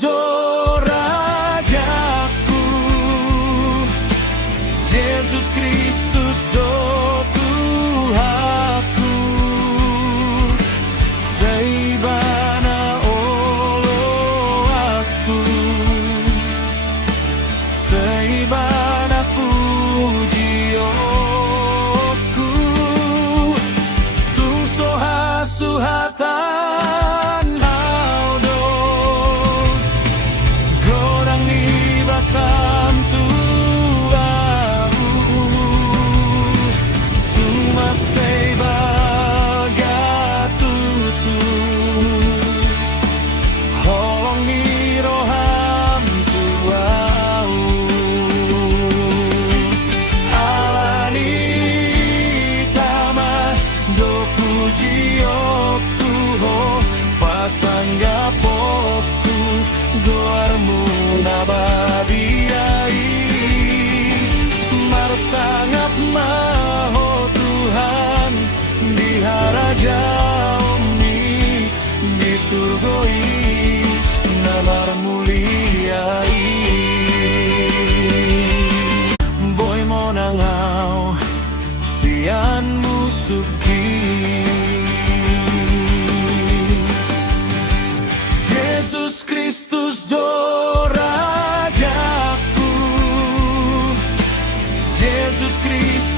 do Rajaku, Jesus Kristus do Tuhanku, seibana olo aku, seibana pujioku, tung soha suhatan audo, godang ibasam tuau, tu masay bagatutu, holong ni roham tuau, alani tama do pujioku ho, pasanggapokku doarmu nabadiai, marsangap maho Tuhan di harajaomi, di surgoi nalar muliai. Boy mo nangau sian musuki, Jesus Kristus do Rajaku, Jesus Kristus